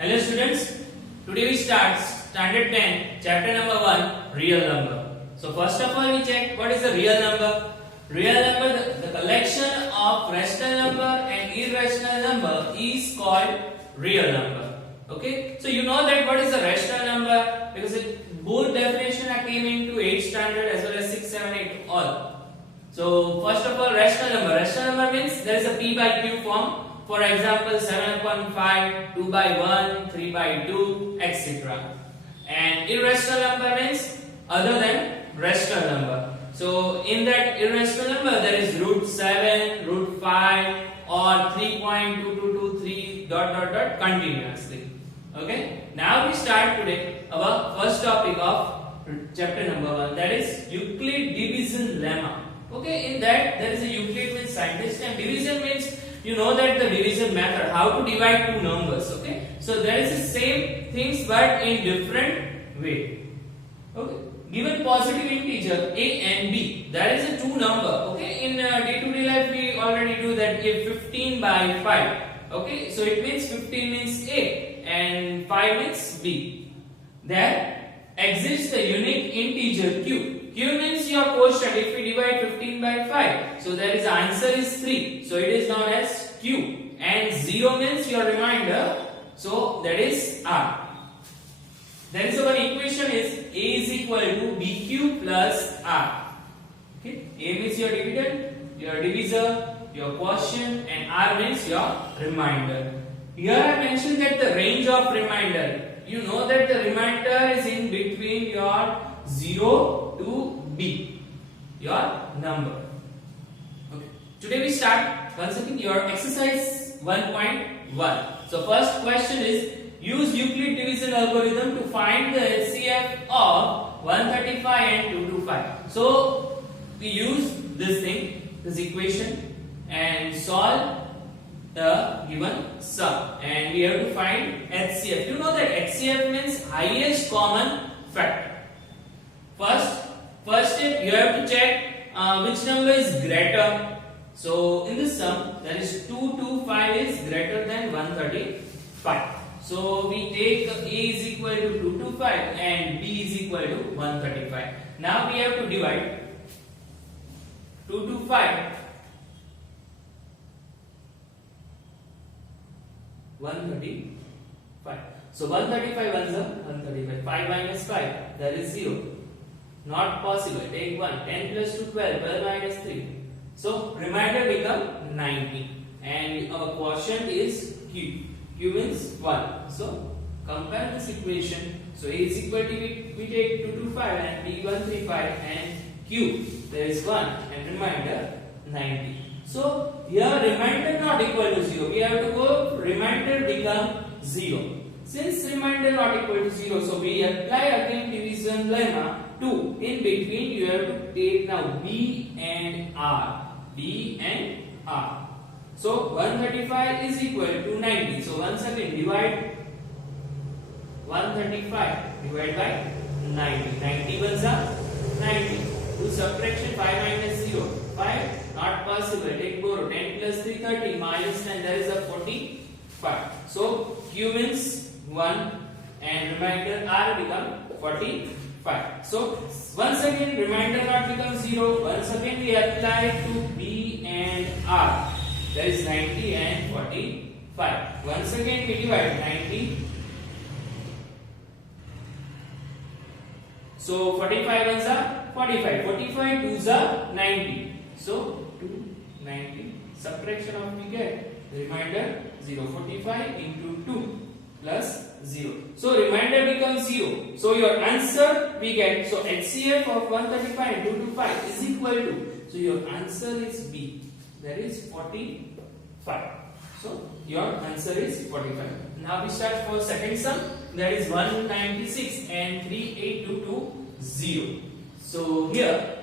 Hello students, today we start standard 10 chapter number 1 real number. So first of all we check what is the real number. Real number, the collection of rational number and irrational number is called real number. Okay, so you know that what is the rational number because both definition came into 8th standard as well as 6, 7, 8 all. So first of all rational number means there is a p by q form. For example, 7 upon 5, 2 by 1, 3 by 2, etc. And irrational number means other than rational number. So in that irrational number there is root 7, root 5 or 3.2223 ... continuously. Okay. Now we start today our first topic of chapter number 1, that is Euclid division lemma. Okay, in that there is a Euclid means scientist and division means you know that the division method, how to divide two numbers. Okay, so there is the same things but in different way. Okay, given positive integer a and b, that is a two number. Okay, in day-to-day life we already do that. If 15 by 5, okay, so it means 15 means a and 5 means b. There exists a unique integer q. Q means your quotient. If we divide 15 by 5, so there is answer is 3. So it is known as Q. And 0 means your remainder. So that is R. There is one equation is A is equal to BQ plus R. Okay. A means your dividend, your divisor, your quotient, and R means your remainder. Here I mentioned that the range of remainder. You know that the remainder is in between your 0 to b, your number. Okay. Today we start once again your exercise 1.1. So first question is use Euclid division algorithm to find the HCF of 135 and 225. So we use this thing, this equation, and solve the given sum, and we have to find HCF. You know that HCF means highest common factor. First step you have to check which number is greater. So in this sum that is 225 is greater than 135. So we take A is equal to 225 and B is equal to 135. Now we have to divide 225 135. So 135 ones are 135. 5 minus 5, that is 0. Not possible. Take 1. 10 plus 2, 12. 12 minus 3. So remainder become 90. And our quotient is Q. Q means 1. So compare this equation. So A is equal to we take 225 and B 135 and Q there is 1 and remainder 90. So here remainder not equal to 0. We have to go remainder become 0. Since remainder not equal to 0, so we apply again division lemma. 2 in between you have to take now B and R. B and R. So 135 is equal to 90. So once again divide 135 divide by 90. 90 ones are 90. Do subtraction 5 minus 0. 5 not possible. Take borrow 10 plus 3 30 minus 10 there is a 45. So Q means 1 and remainder R become 45. So once again remainder not become 0. Once again we apply to B and R. There is 90 and 45. Once again we divide 90. So 45 ones are 45. 45 twos are 90. So 290. Subtraction of we get the remainder 0. 45 into 2 plus 0. So remainder becomes 0. So your answer we get. So HCF of 135 and 225 is equal to. So your answer is B. That is 45. So your answer is 45. Now we start for second sum. That is 196 and 38220. So here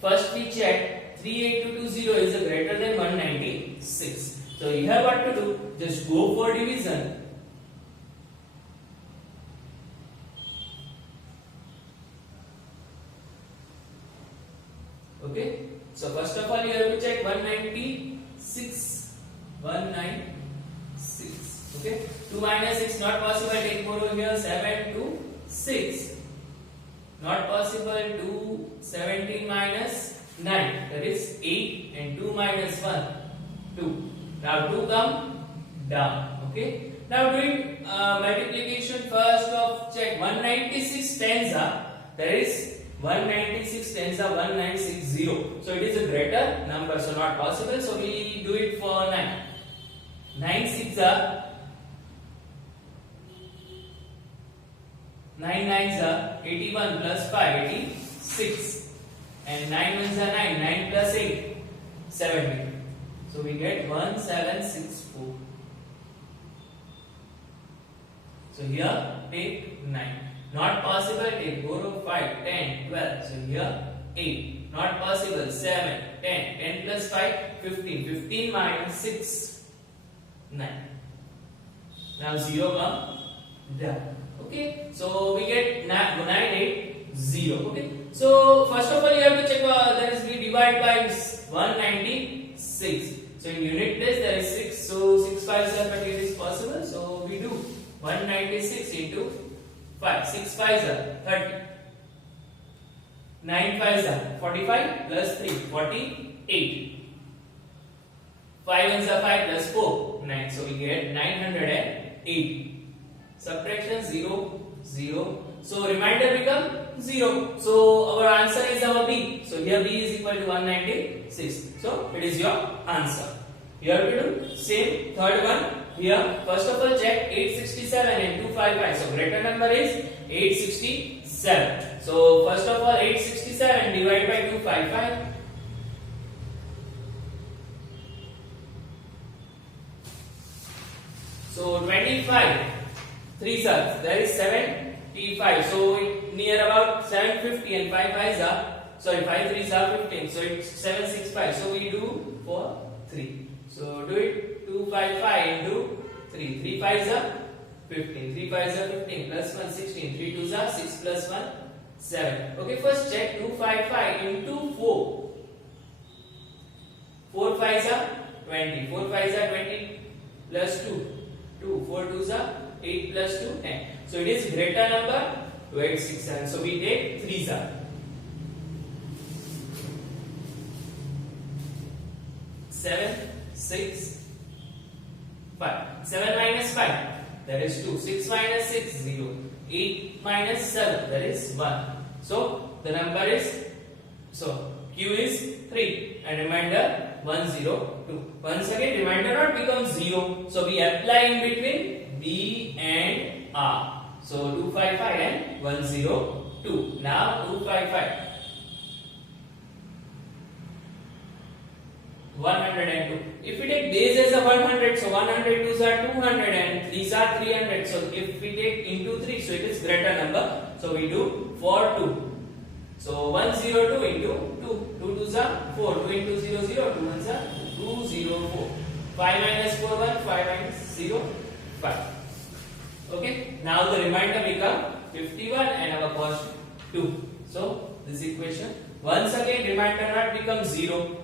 first we check 38220 is greater than 196. So you have what to do. Just go for division. Okay, so first of all you have to check 196. 196. Okay, 2 minus 6 not possible. Take 4 over here. 7 to 6 not possible. 2 17 minus 9, that is 8, and 2 minus 1 2. Now 2 come down. Okay, now doing multiplication first of check 196 tens are, there is 196 tens are 1960, so it is a greater number, so not possible, so we do it for 9. 9 6 are 9 nines are 81 plus 5 86, and 9 ones are 9, 9 plus 8 70, so we get 1764. So here take 9. Not possible, take 4 of 5, 10, 12. So here 8. Not possible, 7, 10. 10 plus 5, 15. 15 minus 6, 9. Now 0 come down. Okay. So we get 9, 8, 0. Okay. So first of all you have to check there is we divide by 196. So in unit place there is 6. So 6 5s are, but it is possible. So we do 196 into 5. 6 5s are 30. 9 5s are 45 plus 3 48. 5 ones are 5 plus 4 9. So we get 980. Subtraction 0 0. So remainder become 0. So our answer is our B. So here B is equal to 196. So it is your answer. You have to do same third one. Here first of all check 867 and 255. So greater number is 867. So first of all 867 divided by 255. So 25 3 sucks, there is 75. So it near about 750 and 5 5s are, sorry 5 3s are 15. So it's 765. So we do for 3. So do it 255 into 3. 3 5s are 15. 3 5s are 15 plus 1 16. 3 2s are 6 plus 1 7. Okay, first check 255 into 4. 4 5s are 20. 4 5s are 20 plus 2. 2. 4 2s are 8 plus 2 10. So it is greater number 2867. So we take 3s are 7 6 5. 7 minus 5, that is 2. 6 minus 6 0. 8 minus 7, that is 1. So the number is, so Q is 3 and remainder 102. Once again remainder not becomes 0. So we apply in between B and R. So 255 and 102. Now 255. 102. If we take days as a 100, so 102s are 200 and these are 300. So if we take into 3, so it is greater number. So we do for 2. So 102 into 2. 2 2s are 4. 2 into 0 0. 2 1s are 204. 5 minus 4 1. 5 minus 0 5. Okay. Now the remainder become 51 and our cost 2. So this equation once again remainder not becomes 0.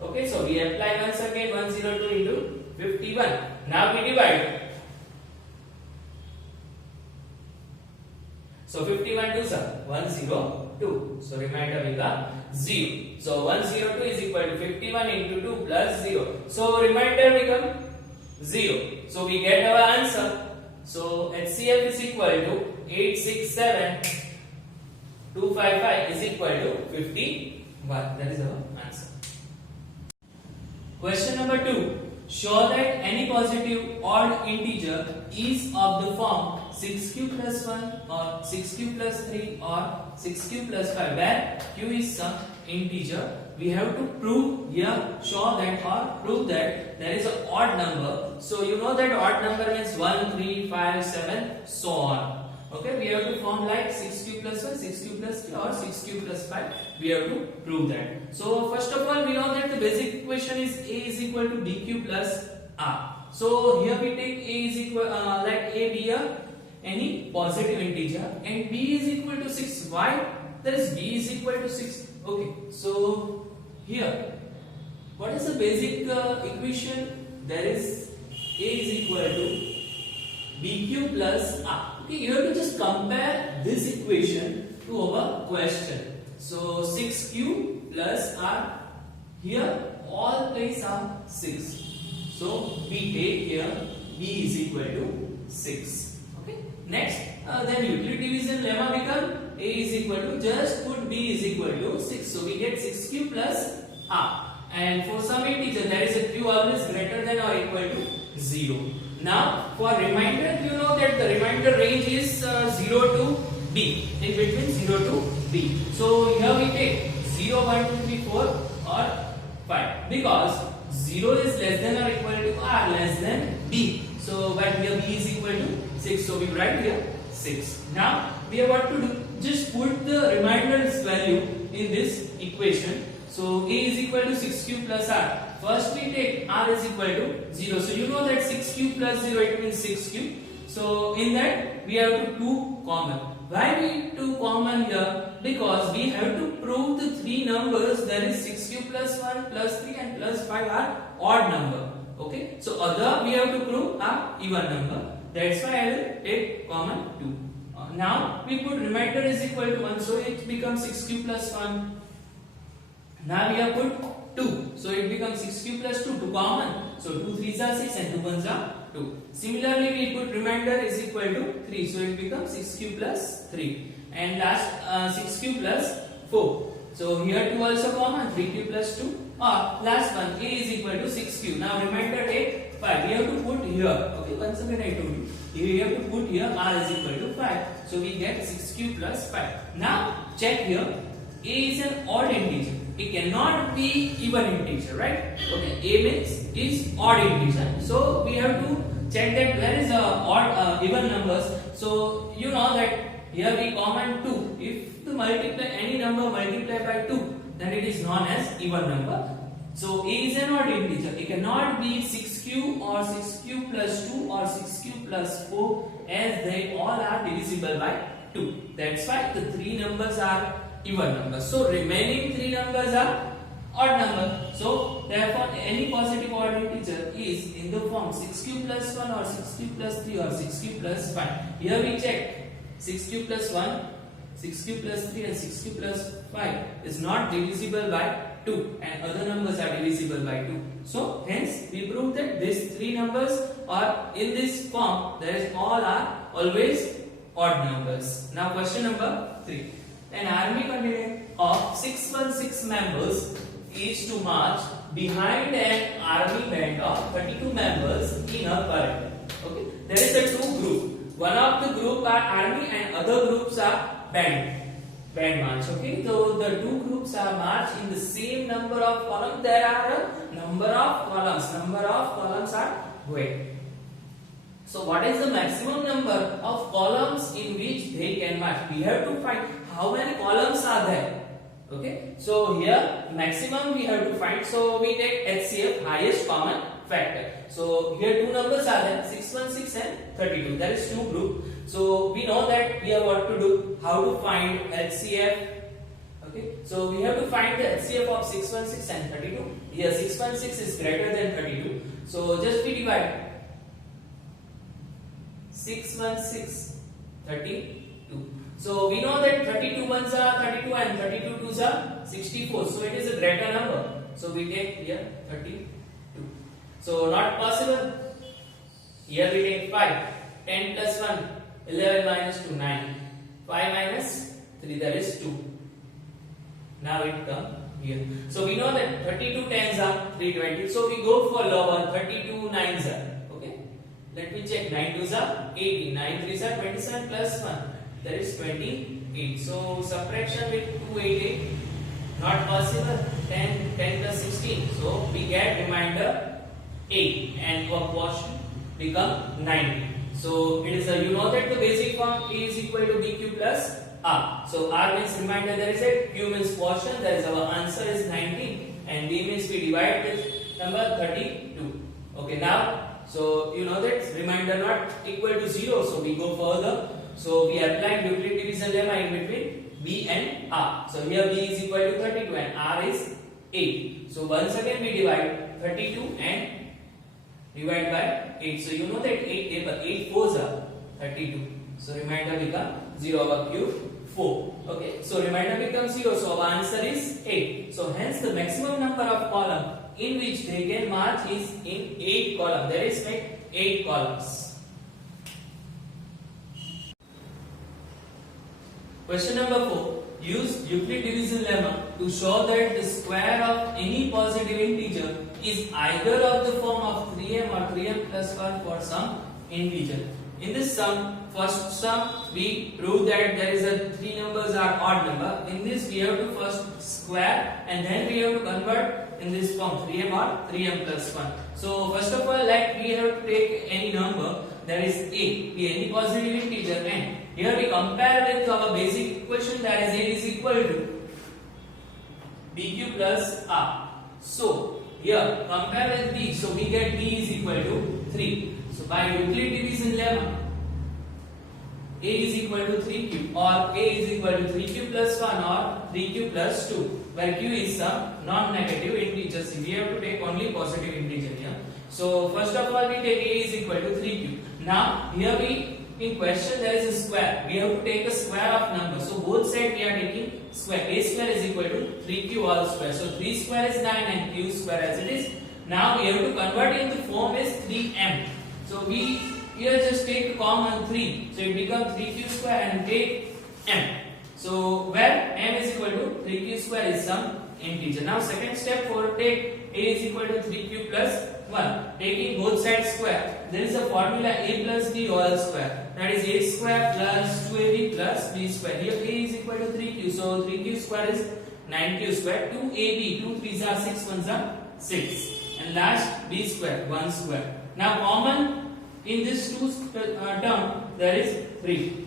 Okay, so we apply once again 102 into 51. Now we divide. So 51 2s are 102. So remainder become 0. So 102 is equal to 51 into 2 plus 0. So remainder become 0. So we get our answer. So HCF is equal to 867 255 is equal to 51. That is our answer. Question number 2. Show that any positive odd integer is of the form 6q plus 1 or 6q plus 3 or 6q plus 5, where q is some integer. We have to prove here, show that or prove that there is an odd number. So you know that odd number means 1, 3, 5, 7, so on. Okay, we have to form like 6q plus 1, 6q plus 3 or 6q plus 5. We have to prove that. So first of all we know that the basic equation is A is equal to BQ plus R. So here we take A is equal like A be any positive integer and B is equal to 6. Why? That is B is equal to 6. Okay, so here what is the basic equation? There is A is equal to BQ plus R. Okay, you have to just compare this equation to our question. So 6Q plus R, here all place are 6. So we take here B is equal to 6. Okay. Next, then utility division lemma become A is equal to, just put B is equal to 6. So we get 6Q plus R. And for some integer there is a Q always greater than or equal to 0. Now for remainder, you know that the remainder range is 0 to B, in between 0 to B. So here we take 0, 1, 2, 3, 4 or 5, because 0 is less than or equal to R less than B. So but here B is equal to 6, so we write here 6. Now we have what to do, just put the reminder's value in this equation. So A is equal to 6Q plus R. First we take R is equal to 0. So you know that 6Q plus 0 it means 6Q. So in that we have to 2 common. Why we need 2 common here? Because we have to prove the 3 numbers, that is 6Q plus 1 plus 3 and plus 5 are odd number. Okay. So other we have to prove are even number. That's why I will take common 2. Now we put remainder is equal to 1. So it becomes 6Q plus 1. Now we have put 2, so it becomes 6Q plus 2, 2 common. So 2 3s are 6 and 2 1s are 2. Similarly, we put remainder is equal to 3, so it becomes 6Q plus 3. And last 6Q plus 4. So here 2 also common, 3Q plus 2. Or last one, A is equal to 6Q. Now remainder take 5. We have to put here. Okay, once again I told you. We have to put here R is equal to 5. So we get 6Q plus 5. Now check here. A is an odd integer. It cannot be even integer, right? Okay, A means is odd integer. So we have to check that where is odd even numbers. So you know that here we common 2. If the multiply any number multiply by 2, then it is known as even number. So A is an odd integer. It cannot be 6Q or 6Q plus 2 or 6Q plus 4, as they all are divisible by 2. That's why the 3 numbers are even numbers. So remaining 3 numbers are odd number. So therefore any positive odd integer is in the form 6Q plus 1 or 6Q plus 3 or 6Q plus 5. Here we check 6Q plus 1, 6Q plus 3 and 6Q plus 5 is not divisible by 2, and other numbers are divisible by 2. So hence we prove that these 3 numbers are in this form, that is all are always odd numbers. Now question number 3. An army contingent of 616 members is to march behind an army band of 32 members in a parade. Okay, there is a 2 group. One of the group are army and other groups are band march. Okay, so the 2 groups are march in the same number of columns. There are a number of columns. Number of columns are great. So what is the maximum number of columns in which they can march? We have to find how many columns are there. Okay, so here maximum we have to find. So we take HCF, highest common factor. So here 2 numbers are there, 616 and 32. There is 2 group. So we know that we have what to do, how to find HCF. Okay, so we have to find the HCF of 616 and 32. Here 616 is greater than 32. So just we divide 616 32. So we know that 32 ones are 32 and 32 twos are 64. So it is a greater number. So we take here 32. So not possible. Here we take 5. 10 plus 1, 11 minus 2, 9. 5 minus 3, that is 2. Now it comes here. So we know that 32 tens are 320. So we go for lower, 32 nines are. Okay. Let me check. 9 twos are 18. 9 threes are 27 plus 1. That is 28. So subtraction with 288 not possible. 10 plus 16. So we get remainder 8 and our portion become 90. So it is a, you know that the basic form A is equal to BQ plus R. So R means remainder, there is a Q means portion, that is our answer is 90, and B means we divide with number 32. Okay, now so you know that remainder not equal to 0, so we go further. So we apply utility division lemma in between B and R. So here B is equal to 32 and R is 8. So once again we divide 32 and divide by 8. So you know that 8 4s are 32. So remainder become 0 over cube 4. Okay, so remainder becomes 0. So our answer is 8. So hence the maximum number of column in which they can march is in 8 columns. There is like 8 columns. Question number 4. Use Euclid division lemma to show that the square of any positive integer is either of the form of 3m or 3m plus 1 for some integer. In this sum, first sum we prove that there is a 3 numbers are odd number. In this we have to first square and then we have to convert in this form 3m or 3m plus 1. So first of all, like we have to take any number, there is a, be any positive integer, and here we compare with our basic equation, that is a is equal to bq plus r. So here compare with b, so we get b is equal to 3. So by Euclid division lemma, a is equal to 3q, or a is equal to 3q plus 1 or 3q plus 2, where q is some non-negative integers. We have to take only positive integer here. So first of all we take a is equal to 3q. Now here we in question there is a square. We have to take a square of number. So both sides we are taking square. A square is equal to 3q all square. So 3 square is 9 and q square as it is. Now we have to convert it into form is 3m. So we here just take a common 3. So it becomes 3q square and take m. So where m is equal to 3q square is some integer. Now second step for take a is equal to 3q plus 1. Taking both sides square, there is a formula a plus b all square. That is a square plus 2ab plus b square. Here a is equal to 3q. So 3q square is 9q square. 2ab, 2 3s are 6 1s are 6. And last b square, 1 square. Now common in this two term there is 3.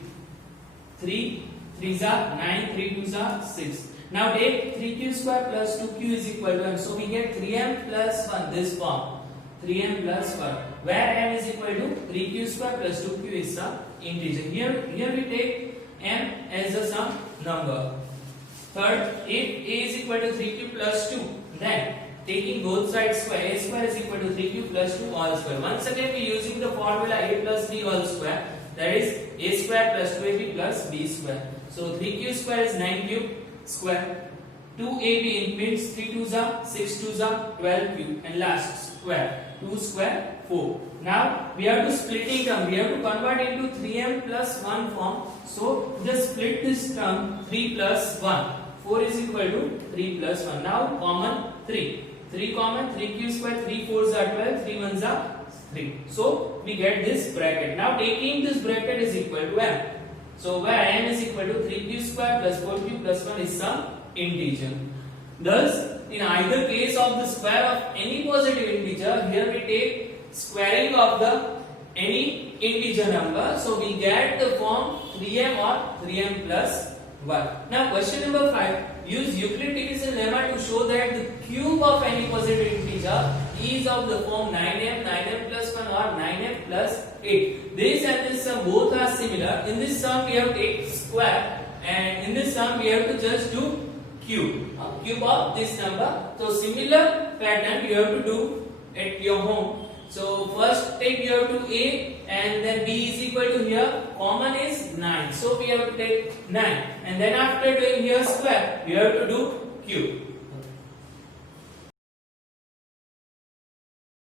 3 3s are 9, 3 2s are 6. Now take 3q square plus 2q is equal to m. So we get 3m plus 1, this form. 3m plus 1, where m is equal to 3q square plus 2q is some integer. Here we take m as a some number. Third, if a is equal to 3q plus 2, then taking both sides square, a square is equal to 3q plus 2 all square. Once again we using the formula a plus b all square, that is a square plus 2ab plus b square. So 3q square is 9q square. 2ab in means 3 2s are 6 2s are 12q, and last square 2 square 4. Now we have to split it term. We have to convert into 3m plus 1 form. So just split this term 3 plus 1. 4 is equal to 3 plus 1. Now common 3. 3 common, 3q square, 3 4s are 12, 3 1s are 3. So we get this bracket. Now taking this bracket is equal to m. So where m is equal to 3q square plus 4q plus 1 is some integer. Thus, in either case of the square of any positive integer, here we take squaring of the any integer number. So we get the form 3m or 3m plus 1. Now question number 5. Use Euclid division lemma to show that the cube of any positive integer is of the form 9m, 9m plus 1 or 9m plus 8. This and this sum both are similar. In this sum we have to take square, and in this sum we have to just do cube of this number. So similar pattern you have to do at your home. So first take you have to a, and then b is equal to here common is 9. So we have to take 9, and then after doing here square we have to do cube.